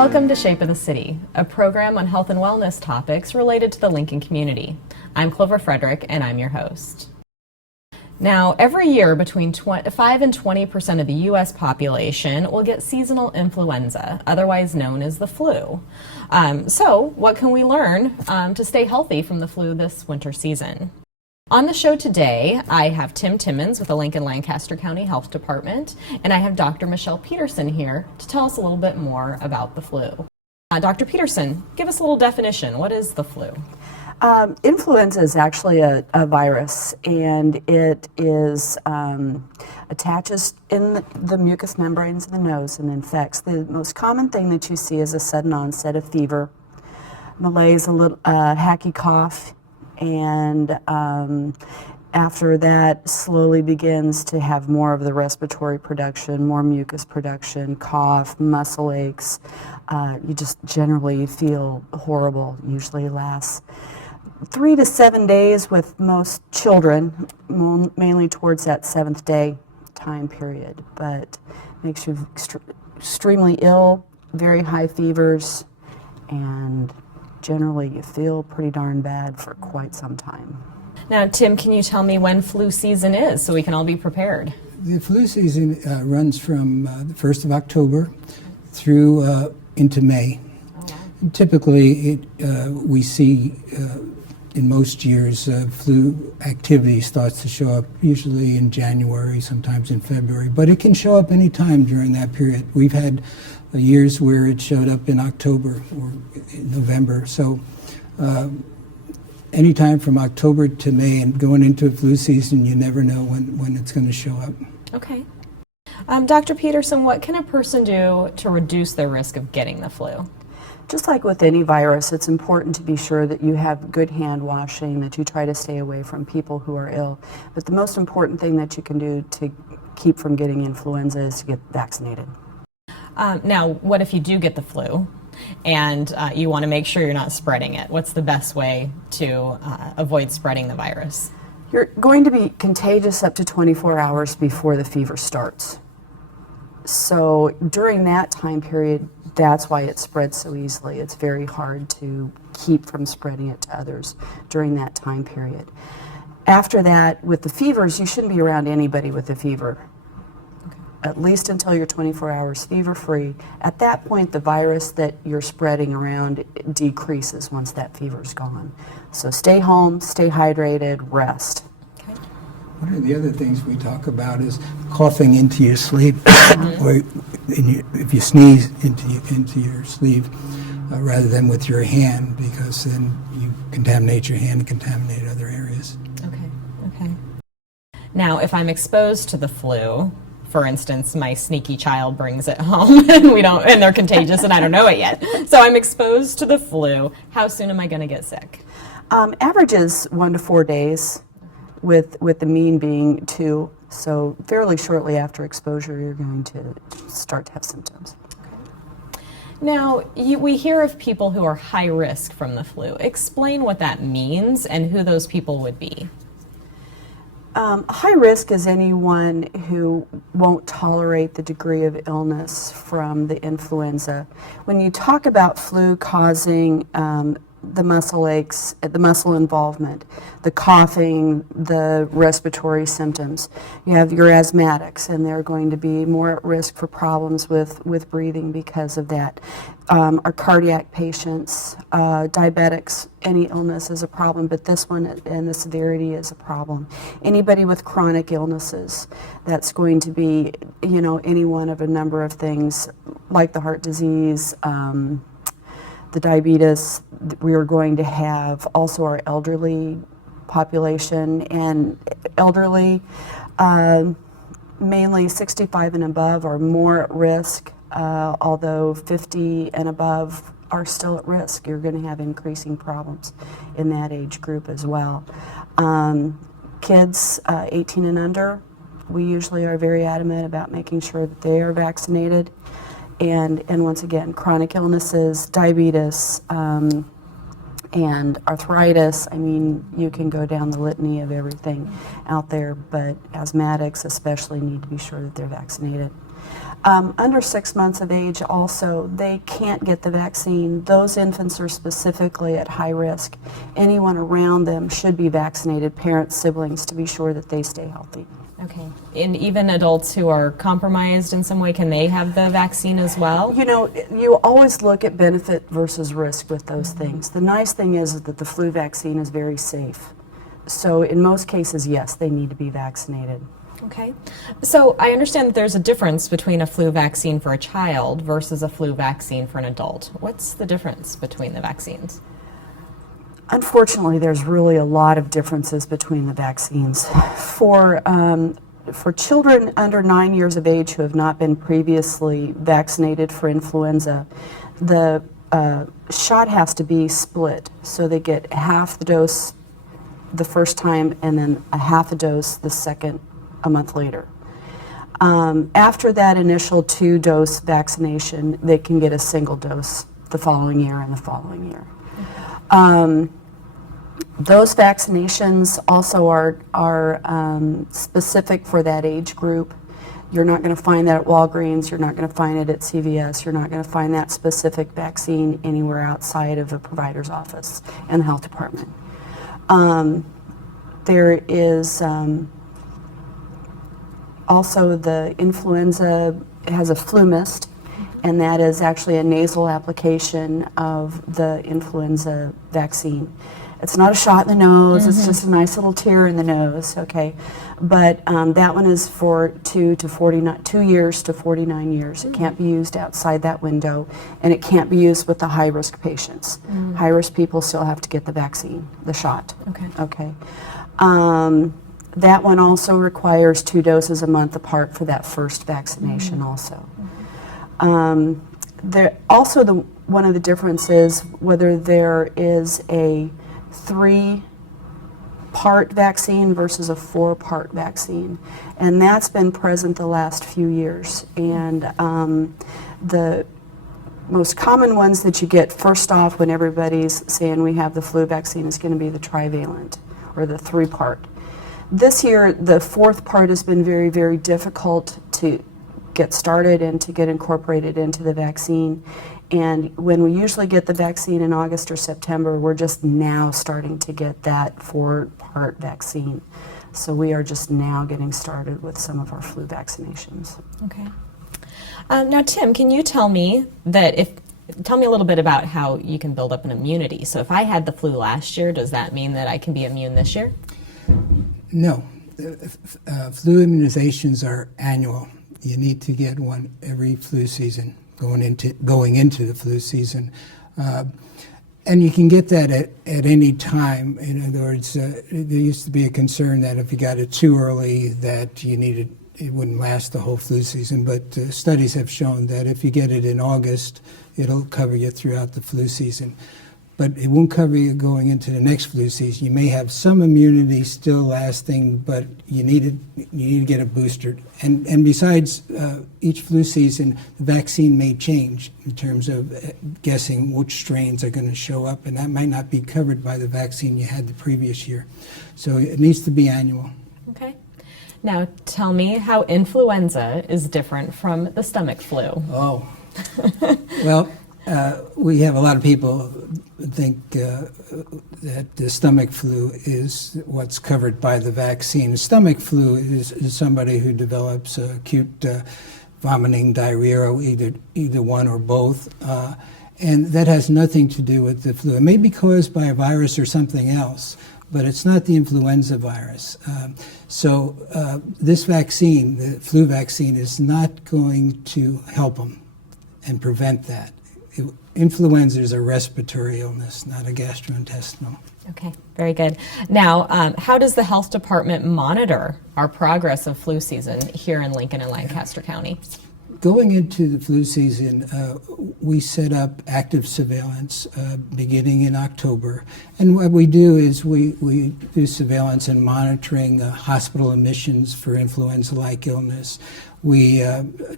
Welcome to Shape of the City, a program on health and wellness topics related to the Lincoln community. I'm Clover Frederick, and I'm your host. Now, every year between 5 and 20% of the U.S. population will get seasonal influenza, otherwise known as the flu. So, what can we learn to stay healthy from the flu this winter season? On the show today, I have Tim Timmons with the Lincoln-Lancaster County Health Department, and I have Dr. Michelle Petersen here to tell us a little bit more about the flu. Dr. Petersen, give us a little definition. What is the flu? Influenza is actually a virus, and it is attaches in the mucous membranes of the nose and infects. The most common thing that you see is a sudden onset of fever, malaise, a little hacky cough, and after that slowly begins to have more of the respiratory production, more mucus production, cough, muscle aches. You just generally feel horrible. Usually lasts 3 to 7 days with most children, mainly towards that 7th day time period, but makes you extremely ill, very high fevers, and generally you feel pretty darn bad for quite some time. Now, Tim, can you tell me when flu season is so we can all be prepared? The flu season runs from the 1st of October through into May. Oh, wow. And typically, we see in most years flu activity starts to show up usually in January, sometimes in February, but it can show up any time during that period. We've had years where it showed up in October or in November. So anytime from October to May, and going into flu season, you never know when it's going to show up. Okay. Dr. Petersen, what can a person do to reduce their risk of getting the flu? Just like with any virus, it's important to be sure that you have good hand washing, that you try to stay away from people who are ill. But the most important thing that you can do to keep from getting influenza is to get vaccinated. Now, what if you do get the flu and you want to make sure you're not spreading it? What's the best way to avoid spreading the virus? You're going to be contagious up to 24 hours before the fever starts. So during that time period, that's why it spreads so easily. It's very hard to keep from spreading it to others during that time period. After that, with the fevers, you shouldn't be around anybody with a fever. At least until you're 24 hours fever-free. At that point, the virus that you're spreading around decreases once that fever's gone. So stay home, stay hydrated, rest. Okay. One of the other things we talk about is coughing into your sleeve, or if you sneeze into your sleeve, rather than with your hand, because then you contaminate your hand and contaminate other areas. Okay. Now, if I'm exposed to the flu, for instance, my sneaky child brings it home and they're contagious and I don't know it yet. So I'm exposed to the flu. How soon am I going to get sick? Average is 1 to 4 days, with the mean being 2. So fairly shortly after exposure, you're going to start to have symptoms. Now, we hear of people who are high risk from the flu. Explain what that means and who those people would be. High risk is anyone who won't tolerate the degree of illness from the influenza. When you talk about flu causing the muscle aches, the muscle involvement, the coughing, the respiratory symptoms, you have your asthmatics, and they're going to be more at risk for problems with breathing because of that. Our cardiac patients, diabetics, any illness is a problem, but this one and the severity is a problem. Anybody with chronic illnesses, that's going to be, any one of a number of things like the heart disease, the diabetes. We are going to have also our elderly population, and elderly, mainly 65 and above, are more at risk, although 50 and above are still at risk. You're going to have increasing problems in that age group as well. Kids 18 and under, we usually are very adamant about making sure that they are vaccinated. And once again, chronic illnesses, diabetes, and arthritis. I mean, you can go down the litany of everything out there, but asthmatics especially need to be sure that they're vaccinated. Under 6 months of age also, they can't get the vaccine. Those infants are specifically at high risk. Anyone around them should be vaccinated, parents, siblings, to be sure that they stay healthy. Okay. And even adults who are compromised in some way, can they have the vaccine as well? You know, you always look at benefit versus risk with those things. The nice thing is that the flu vaccine is very safe. So in most cases, yes, they need to be vaccinated. Okay. So I understand that there's a difference between a flu vaccine for a child versus a flu vaccine for an adult. What's the difference between the vaccines? Unfortunately, there's really a lot of differences between the vaccines. For children under 9 years of age who have not been previously vaccinated for influenza, the shot has to be split. So they get half the dose the first time and then a half a dose the second a month later. After that initial 2-dose vaccination, they can get a single dose the following year and the following year. Those vaccinations also are specific for that age group. You're not going to find that at Walgreens, you're not going to find it at CVS, you're not going to find that specific vaccine anywhere outside of a provider's office and the health department. There is also the influenza has a flu mist, and that is actually a nasal application of the influenza vaccine. It's not a shot in the nose, it's just a nice little tear in the nose, okay? But that one is for 2 years to 49 years. It can't be used outside that window, and it can't be used with the high-risk patients. High-risk people still have to get the vaccine, the shot. Okay. That one also requires 2 doses a month apart for that first vaccination also. One of the differences whether there is a 3-part vaccine versus a 4-part vaccine, and that's been present the last few years. And the most common ones that you get first off when everybody's saying we have the flu vaccine is going to be the trivalent or the 3-part. This year, the 4th part has been very, very difficult to get started and to get incorporated into the vaccine. And when we usually get the vaccine in August or September, we're just now starting to get that 4-part vaccine. So we are just now getting started with some of our flu vaccinations. Okay. Now, Tim, can you tell me tell me a little bit about how you can build up an immunity. So if I had the flu last year, does that mean that I can be immune this year? No. Flu immunizations are annual. You need to get one every flu season, going into the flu season. And you can get that at any time. In other words, there used to be a concern that if you got it too early that it wouldn't last the whole flu season, but studies have shown that if you get it in August, it'll cover you throughout the flu season. But it won't cover you going into the next flu season. You may have some immunity still lasting, but you need to get a booster. And besides, each flu season, the vaccine may change in terms of guessing which strains are going to show up, and that might not be covered by the vaccine you had the previous year. So it needs to be annual. Okay. Now tell me how influenza is different from the stomach flu. Oh, well, we have a lot of people think that the stomach flu is what's covered by the vaccine. The stomach flu is somebody who develops acute vomiting, diarrhea, or either one or both, and that has nothing to do with the flu. It may be caused by a virus or something else, but it's not the influenza virus. So this vaccine, the flu vaccine, is not going to help them and prevent that. Influenza is a respiratory illness, not a gastrointestinal. Okay, very good. Now, how does the health department monitor our progress of flu season here in Lincoln and Lancaster County? Going into the flu season, we set up active surveillance beginning in October. And what we do is we do surveillance and monitoring hospital admissions for influenza-like illness. We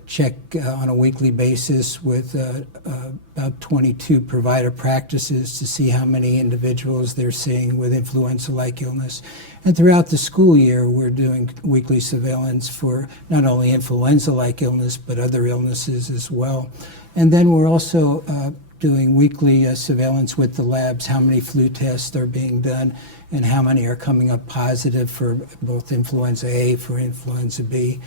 check on a weekly basis with about 22 provider practices to see how many individuals they're seeing with influenza-like illness. And throughout the school year, we're doing weekly surveillance for not only influenza-like illness, but other illnesses as well. And then we're also doing weekly surveillance with the labs, how many flu tests are being done, and how many are coming up positive for both influenza A, for influenza B.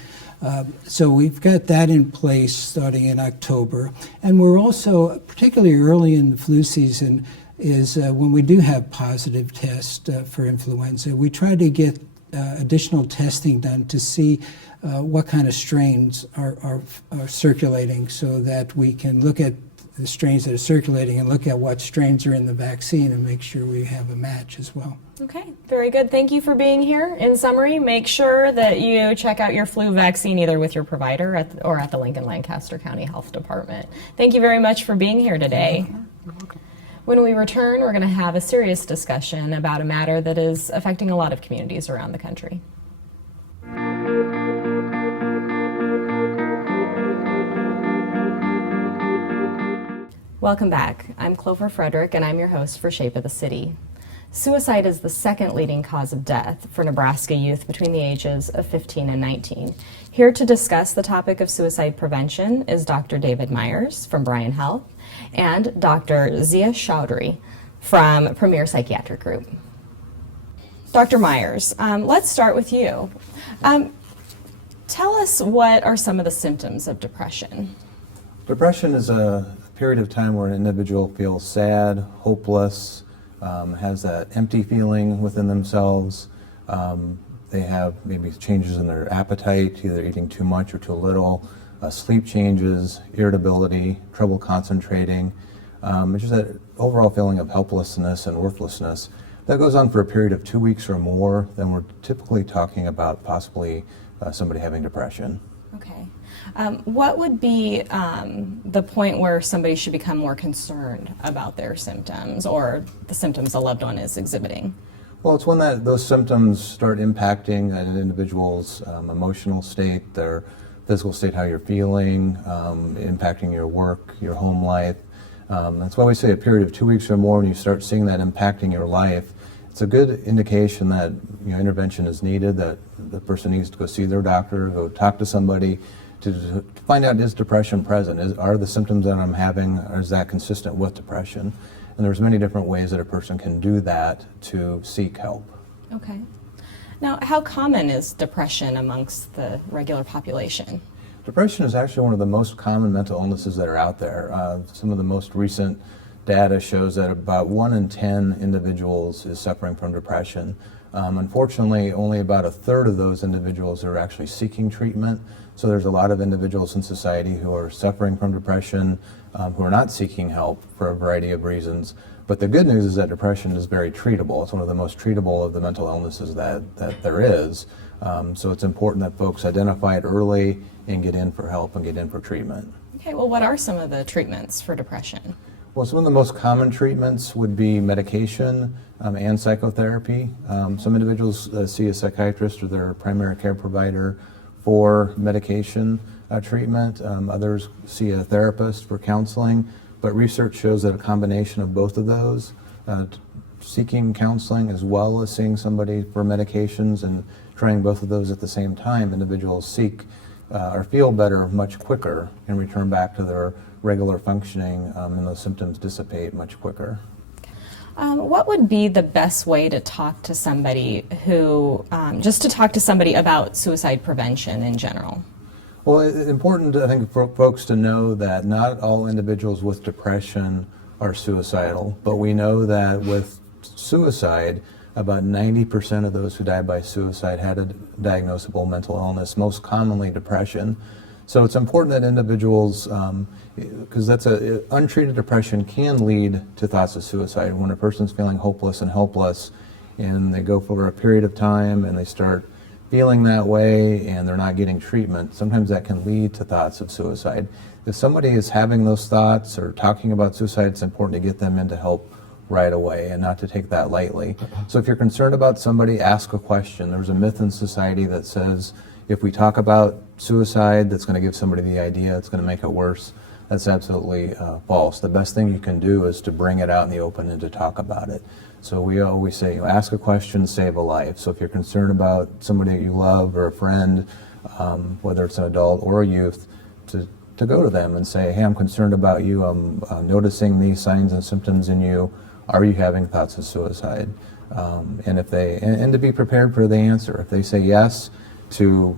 So we've got that in place starting in October. And we're also, particularly early in the flu season, is when we do have positive tests for influenza, we try to get additional testing done to see what kind of strains are circulating, so that we can look at the strains that are circulating and look at what strains are in the vaccine and make sure we have a match as well. Okay, very good. Thank you for being here. In summary, make sure that you check out your flu vaccine either with your provider or at the Lincoln-Lancaster County Health Department. Thank you very much for being here today. You're welcome. When we return, we're going to have a serious discussion about a matter that is affecting a lot of communities around the country. Welcome back. I'm Clover Frederick, and I'm your host for Shape of the City. Suicide is the second leading cause of death for Nebraska youth between the ages of 15 and 19. Here to discuss the topic of suicide prevention is Dr. David Miers from Bryan Health and Dr. Zia Choudhry from Miers Psychiatric Group. Dr. Miers, let's start with you. Tell us, what are some of the symptoms of depression? Depression is a period of time where an individual feels sad, hopeless, has that empty feeling within themselves. They have maybe changes in their appetite, either eating too much or too little, sleep changes, irritability, trouble concentrating, just that overall feeling of helplessness and worthlessness. That goes on for a period of 2 weeks or more, then we're typically talking about possibly somebody having depression. Okay. What would be the point where somebody should become more concerned about their symptoms or the symptoms a loved one is exhibiting? Well, it's when those symptoms start impacting an individual's emotional state, their physical state, how you're feeling, impacting your work, your home life. That's why we say a period of 2 weeks or more, when you start seeing that impacting your life, it's a good indication that intervention is needed, that the person needs to go see their doctor, go talk to somebody to find out, is depression present? Are the symptoms that I'm having, or is that consistent with depression? And there's many different ways that a person can do that to seek help. Okay. Now, how common is depression amongst the regular population? Depression is actually one of the most common mental illnesses that are out there. Some of the most recent data shows that about 1 in 10 individuals is suffering from depression. Unfortunately, only about a third of those individuals are actually seeking treatment. So there's a lot of individuals in society who are suffering from depression, who are not seeking help for a variety of reasons. But the good news is that depression is very treatable. It's one of the most treatable of the mental illnesses that there is. So it's important that folks identify it early and get in for help and get in for treatment. Okay, well, what are some of the treatments for depression? Well, some of the most common treatments would be medication and psychotherapy. Some individuals see a psychiatrist or their primary care provider for medication treatment. Others see a therapist for counseling. But research shows that a combination of both of those, seeking counseling as well as seeing somebody for medications and trying both of those at the same time, individuals seek or feel better much quicker and return back to their regular functioning, and those symptoms dissipate much quicker. What would be the best way to talk to somebody who, just to talk to somebody about suicide prevention in general? Well, it's important, I think, for folks to know that not all individuals with depression are suicidal, but we know that with suicide, about 90% of those who die by suicide had a diagnosable mental illness, most commonly depression. So it's important that individuals, because untreated depression can lead to thoughts of suicide. When a person's feeling hopeless and helpless, and they go for a period of time and they start feeling that way and they're not getting treatment, sometimes that can lead to thoughts of suicide. If somebody is having those thoughts or talking about suicide, it's important to get them into help right away and not to take that lightly. So if you're concerned about somebody, ask a question. There's a myth in society that says if we talk about suicide, that's going to give somebody the idea, it's going to make it worse. That's absolutely false. The best thing you can do is to bring it out in the open and to talk about it. So we always say, ask a question, save a life. So if you're concerned about somebody that you love or a friend, whether it's an adult or a youth, to go to them and say, hey, I'm concerned about you. I'm noticing these signs and symptoms in you. Are you having thoughts of suicide? And if they, and to be prepared for the answer. If they say yes, to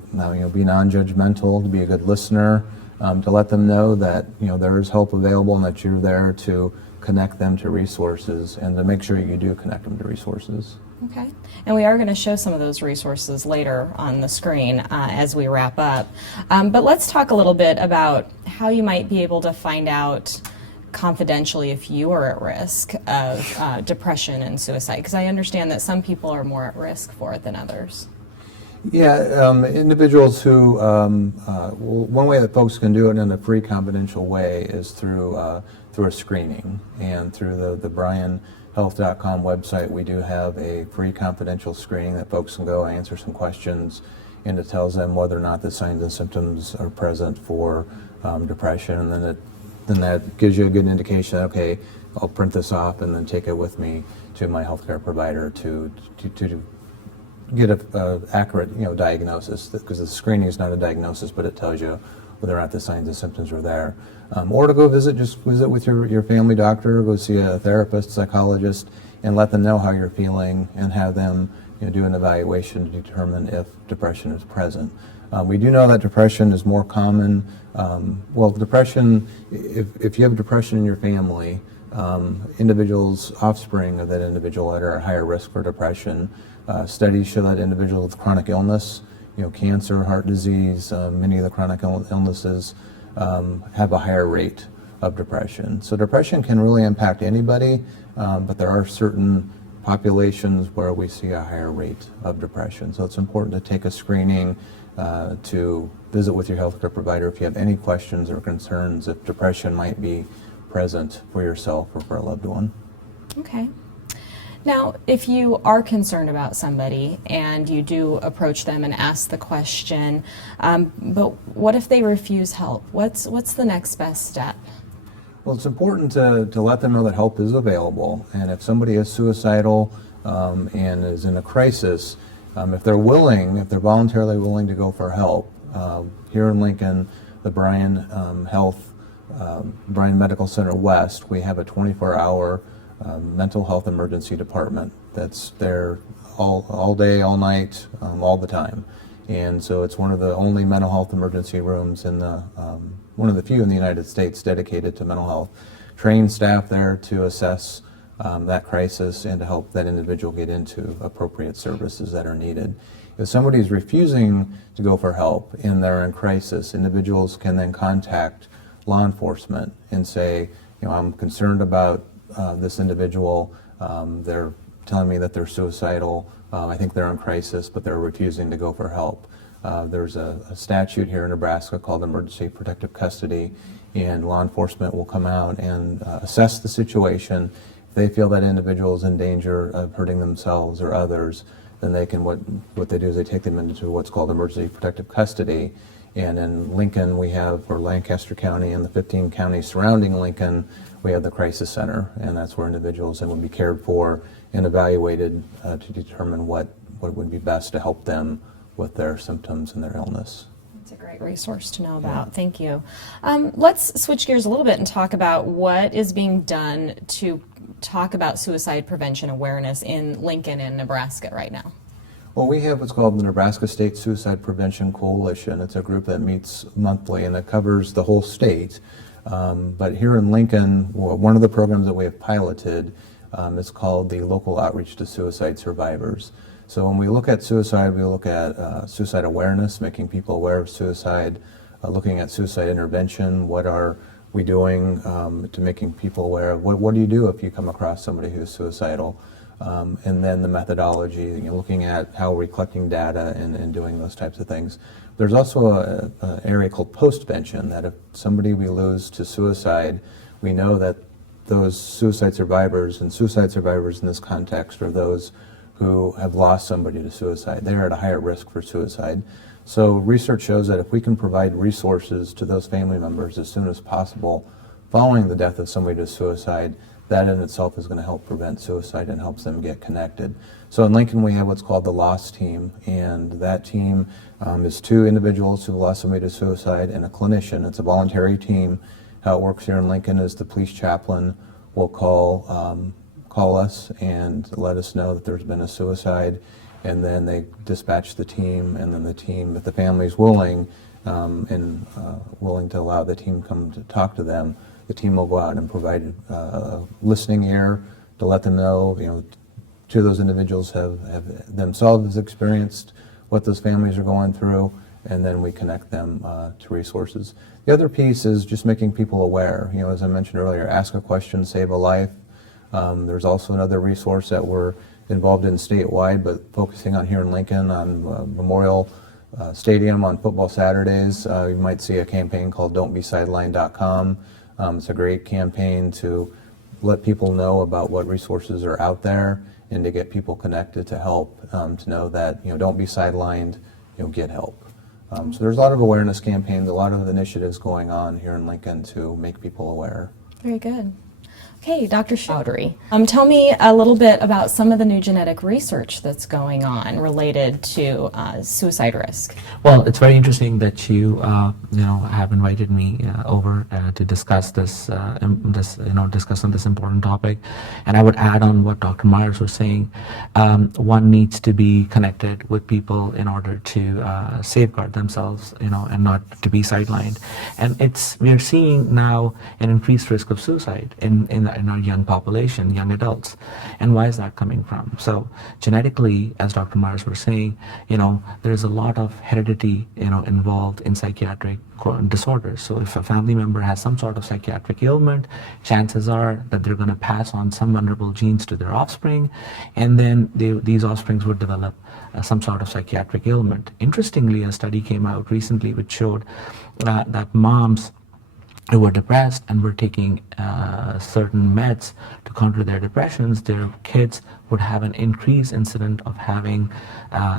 be non-judgmental, to be a good listener, to let them know that there is help available and that you're there to connect them to resources, and to make sure you do connect them to resources. Okay, and we are going to show some of those resources later on the screen as we wrap up. But let's talk a little bit about how you might be able to find out confidentially if you are at risk of depression and suicide, because I understand that some people are more at risk for it than others. Yeah, individuals who, one way that folks can do it in a free confidential way is through a screening, and through the BryanHealth.com website we do have a free confidential screening that folks can go answer some questions, and it tells them whether or not the signs and symptoms are present for depression, and then that gives you a good indication that, okay, I'll print this off and then take it with me to my healthcare provider to get a accurate diagnosis, because the screening is not a diagnosis, but it tells you whether or not the signs and symptoms are there. Or to go visit with your family doctor, go see a therapist, psychologist, and let them know how you're feeling, and have them do an evaluation to determine if depression is present. We do know that depression is more common. Depression, if you have depression in your family, individuals, offspring of that individual that are at higher risk for depression. Studies show that individuals with chronic illness, cancer, heart disease, many of the chronic illnesses have a higher rate of depression. So depression can really impact anybody, but there are certain populations where we see a higher rate of depression. So it's important to take a screening, to visit with your healthcare provider if you have any questions or concerns if depression might be present for yourself or for a loved one. Okay. Now, if you are concerned about somebody and you do approach them and ask the question, but what if they refuse help? What's the next best step? Well, it's important to let them know that help is available, and if somebody is suicidal and is in a crisis, if they're voluntarily willing to go for help, here in Lincoln, the Bryan Health, Bryan Medical Center West, we have a 24-hour mental health emergency department that's there all day, all night, all the time. And so it's one of the only mental health emergency rooms in one of the few in the United States dedicated to mental health. Trained staff there to assess that crisis and to help that individual get into appropriate services that are needed. If somebody is refusing to go for help and they're in crisis, individuals can then contact law enforcement and say, I'm concerned about this individual, they're telling me that they're suicidal, I think they're in crisis, but they're refusing to go for help. There's a statute here in Nebraska called emergency protective custody, and law enforcement will come out and assess the situation. If they feel that individual is in danger of hurting themselves or others, then they can, what they do is they take them into what's called emergency protective custody. And in Lincoln, or Lancaster County and the 15 counties surrounding Lincoln, we have the crisis center, and that's where individuals then would be cared for and evaluated to determine what would be best to help them with their symptoms and their illness. That's a great resource to know about. Thank you. Let's switch gears a little bit and talk about what is being done to talk about suicide prevention awareness in Lincoln and Nebraska right now. Well, we have what's called the Nebraska State Suicide Prevention Coalition. It's a group that meets monthly and it covers the whole state. But here in Lincoln, one of the programs that we have piloted is called the Local Outreach to Suicide Survivors. So when we look at suicide, we look at suicide awareness, making people aware of suicide, looking at suicide intervention, what are we doing to making people aware of what do you do if you come across somebody who's suicidal, and then the methodology, looking at how we're collecting data and doing those types of things. There's also an area called postvention, that if somebody we lose to suicide, we know that those suicide survivors, and suicide survivors in this context are those who have lost somebody to suicide. They're at a higher risk for suicide. So research shows that if we can provide resources to those family members as soon as possible following the death of somebody to suicide, that in itself is going to help prevent suicide and helps them get connected. So in Lincoln we have what's called the LOSS team, and that team is 2 individuals who lost somebody to suicide and a clinician. It's a voluntary team. How it works here in Lincoln is the police chaplain will call us and let us know that there's been a suicide, and then they dispatch the team, and then the team, if the family's willing willing to allow the team to come to talk to them, the team will go out and provide a listening ear to let them know, 2 of those individuals have themselves experienced what those families are going through, and then we connect them to resources. The other piece is just making people aware. As I mentioned earlier, ask a question, save a life. There's also another resource that we're involved in statewide, but focusing on here in Lincoln on Memorial Stadium on football Saturdays. You might see a campaign called don'tbesidelined.com. It's a great campaign to let people know about what resources are out there and to get people connected to help, to know that, don't be sidelined, get help. So there's a lot of awareness campaigns, a lot of initiatives going on here in Lincoln to make people aware. Very good. Okay, Dr. Choudhry, tell me a little bit about some of the new genetic research that's going on related to suicide risk. Well, it's very interesting that you, have invited me over to discuss this, discuss on this important topic. And I would add on what Dr. Miers was saying. One needs to be connected with people in order to safeguard themselves, and not to be sidelined. And we are seeing now an increased risk of suicide in our young population, young adults. And why is that coming from? So genetically, as Dr. Miers was saying, there's a lot of heredity, involved in psychiatric disorders. So if a family member has some sort of psychiatric ailment, chances are that they're going to pass on some vulnerable genes to their offspring, and then these offsprings would develop some sort of psychiatric ailment. Interestingly, a study came out recently which showed that moms who were depressed and were taking certain meds to counter their depressions, their kids would have an increased incident of having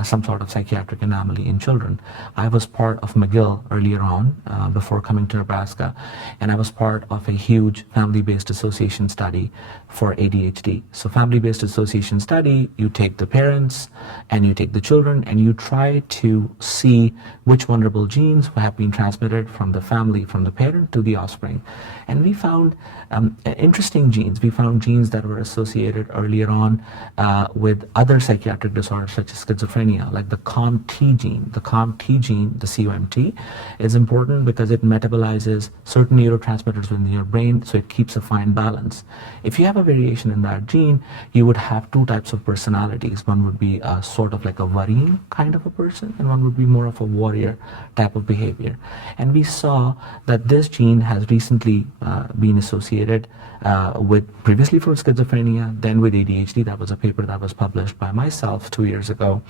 some sort of psychiatric anomaly in children. I was part of McGill earlier on, before coming to Nebraska, and I was part of a huge family-based association study for ADHD. So family-based association study, you take the parents and you take the children and you try to see which vulnerable genes have been transmitted from the family, from the parent to the offspring. And we found interesting genes. We found genes that were associated earlier on with other psychiatric disorders such as schizophrenia, like the COMT gene. The COMT gene, the COMT, is important because it metabolizes certain neurotransmitters within your brain, so it keeps a fine balance. If you have a variation in that gene, you would have 2 types of personalities. One would be sort of like a worrying kind of a person, and one would be more of a warrior type of behavior. And we saw that this gene has recently been associated with previously for schizophrenia, then with ADHD. That was a paper that was published by myself 2 years ago,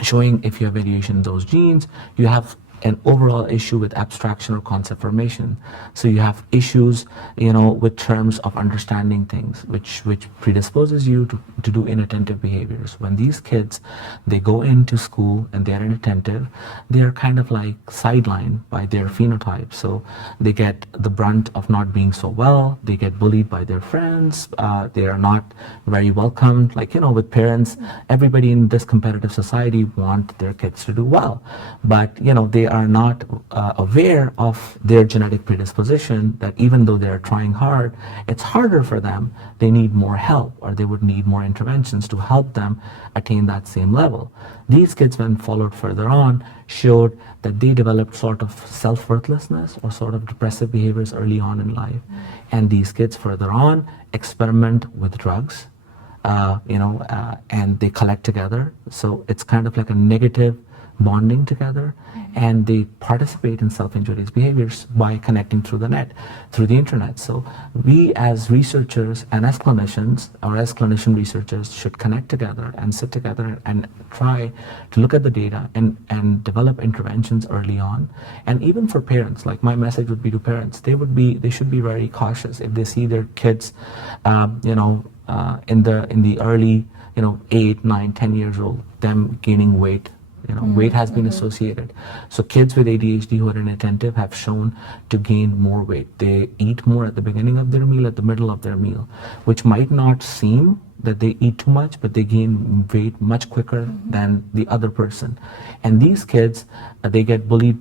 showing if you have variation in those genes, you have an overall issue with abstraction or concept formation. So you have issues, with terms of understanding things, which predisposes you to do inattentive behaviors. When these kids, they go into school and they're inattentive, they're kind of like sidelined by their phenotype. So they get the brunt of not being so well, they get bullied by their friends, they are not very welcomed. Like, with parents, everybody in this competitive society want their kids to do well. But, they are not aware of their genetic predisposition, that even though they're trying hard, it's harder for them. They need more help, or they would need more interventions to help them attain that same level. These kids, when followed further on, showed that they developed sort of self-worthlessness or sort of depressive behaviors early on in life. And these kids further on experiment with drugs, and they collect together. So it's kind of like a negative bonding together, and they participate in self-injurious behaviors by connecting through the net, through the internet. So we as researchers and as clinicians, or as clinician researchers, should connect together and sit together and try to look at the data and develop interventions early on. And even for parents, like my message would be to parents, they should be very cautious if they see their kids in the early 8, 9, 10 years old, them gaining weight Weight has been associated. So kids with ADHD who are inattentive have shown to gain more weight. They eat more at the beginning of their meal, at the middle of their meal, which might not seem that they eat too much, but they gain weight much quicker than the other person. And these kids, they get bullied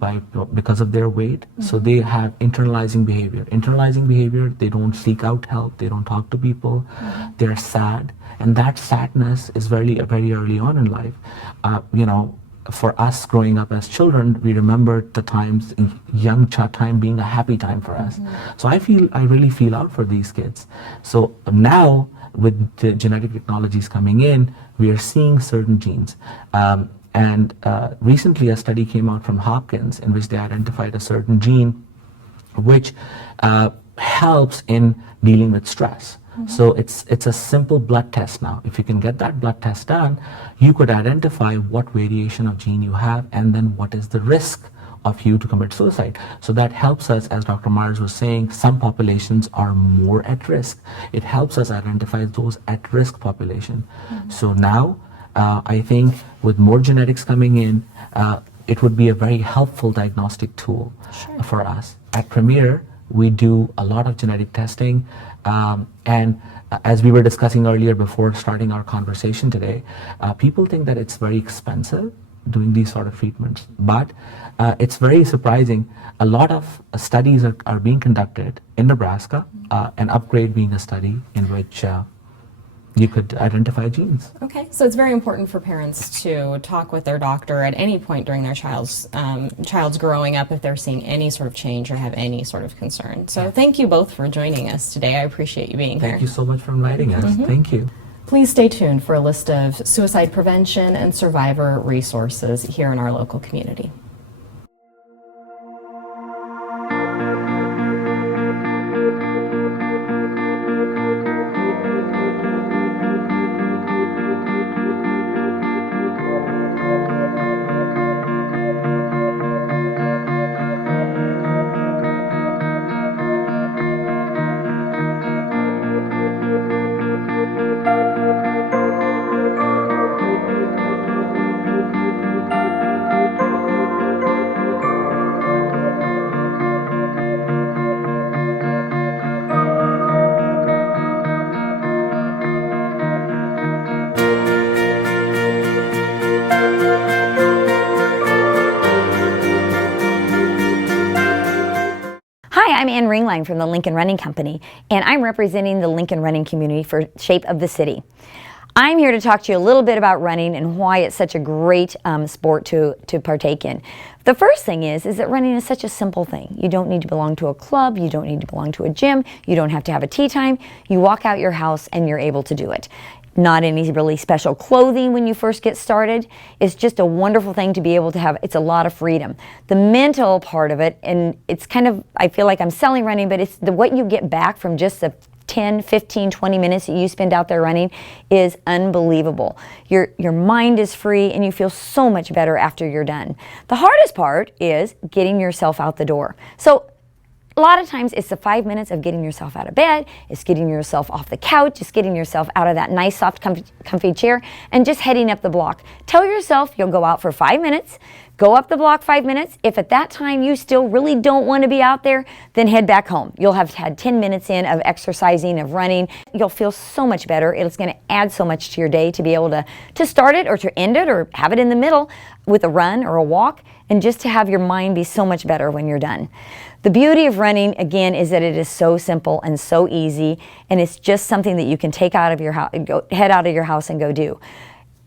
because of their weight, so they have internalizing behavior. Internalizing behavior, they don't seek out help, they don't talk to people, they're sad, and that sadness is very early on in life. For us growing up as children, we remember the times, young time being a happy time for us. So I really feel out for these kids. So now, with the genetic technologies coming in, we are seeing certain genes. Recently a study came out from Hopkins in which they identified a certain gene which helps in dealing with stress. So it's a simple blood test now. If you can get that blood test done, you could identify what variation of gene you have and then what is the risk of you to commit suicide. So that helps us, as Dr. Miers was saying, some populations are more at risk. It helps us identify those at-risk population. So now, I think with more genetics coming in, it would be a very helpful diagnostic tool for us. At Premier, we do a lot of genetic testing, and as we were discussing earlier before starting our conversation today, people think that it's very expensive doing these sort of treatments, but it's very surprising. A lot of studies are being conducted in Nebraska, and Upgrade being a study in which you could identify genes. Okay, so it's very important for parents to talk with their doctor at any point during their child's growing up if they're seeing any sort of change or have any sort of concern. So thank you both for joining us today. I appreciate you being here. Thank you so much for inviting us. Thank you. Please stay tuned for a list of suicide prevention and survivor resources here in our local community. I'm Ann Ringlein from the Lincoln Running Company, and I'm representing the Lincoln running community for Shape of the City. I'm here to talk to you a little bit about running and why it's such a great sport to partake in. The first thing is that running is such a simple thing. You don't need to belong to a club, you don't need to belong to a gym, you don't have to have a tea time. You walk out your house and you're able to do it. Not any really special clothing when you first get started. It's just a wonderful thing to be able to have. It's a lot of freedom. The mental part of it, and it's kind of, I feel like I'm selling running, but it's what you get back from just the 10, 15, 20 minutes that you spend out there running is unbelievable. Your mind is free and you feel so much better after you're done. The hardest part is getting yourself out the door. So a lot of times it's the 5 minutes of getting yourself out of bed, it's getting yourself off the couch, just getting yourself out of that nice, soft, comfy chair, and just heading up the block. Tell yourself you'll go out for 5 minutes, go up the block 5 minutes. If at that time you still really don't want to be out there, then head back home. You'll have had 10 minutes in of exercising, of running. You'll feel so much better. It's going to add so much to your day to be able to start it or to end it or have it in the middle with a run or a walk, and just to have your mind be so much better when you're done. The beauty of running, again, is that it is so simple and so easy, and it's just something that you can take out of your house, head out of your house and go do.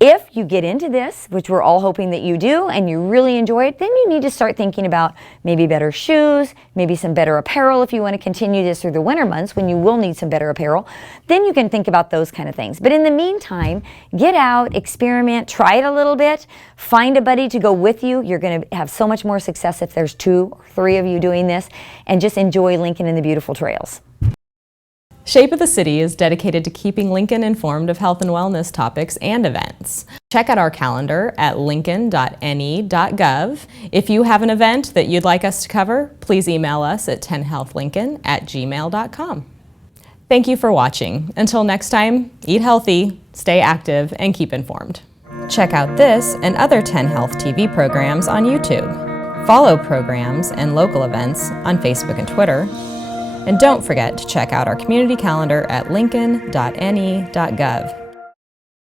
If you get into this, which we're all hoping that you do, and you really enjoy it, then you need to start thinking about maybe better shoes, maybe some better apparel if you want to continue this through the winter months when you will need some better apparel. Then you can think about those kind of things. But in the meantime, get out, experiment, try it a little bit, find a buddy to go with you. You're going to have so much more success if there's 2 or 3 of you doing this, and just enjoy Lincoln and the beautiful trails. Shape of the City is dedicated to keeping Lincoln informed of health and wellness topics and events. Check out our calendar at lincoln.ne.gov. If you have an event that you'd like us to cover, please email us at 10healthlincoln@gmail.com. Thank you for watching. Until next time, eat healthy, stay active, and keep informed. Check out this and other 10 Health TV programs on YouTube. Follow programs and local events on Facebook and Twitter. And don't forget to check out our community calendar at lincoln.ne.gov.